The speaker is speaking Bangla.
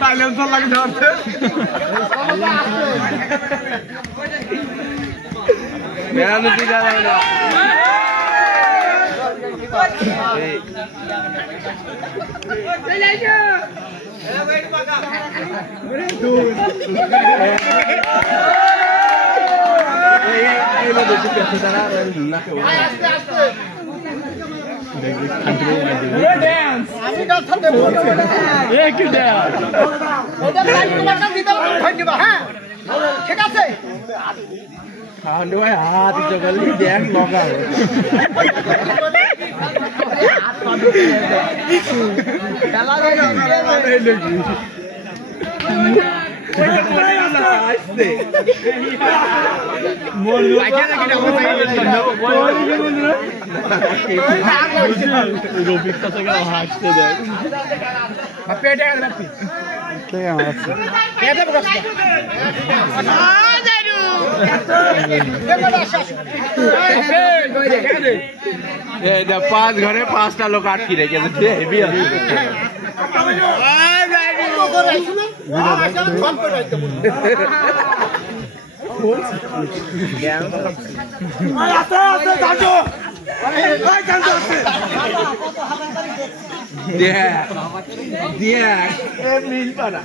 সাইলেন্সার লাগে ধরতে বেড়ানো দিকে যাবে না ঠিক আছে হাত জগলি দেখ লগাও হাসতে দেয় পাঁচ ঘরে পাঁচটা লোক আটকি রেখেছে মিল পানা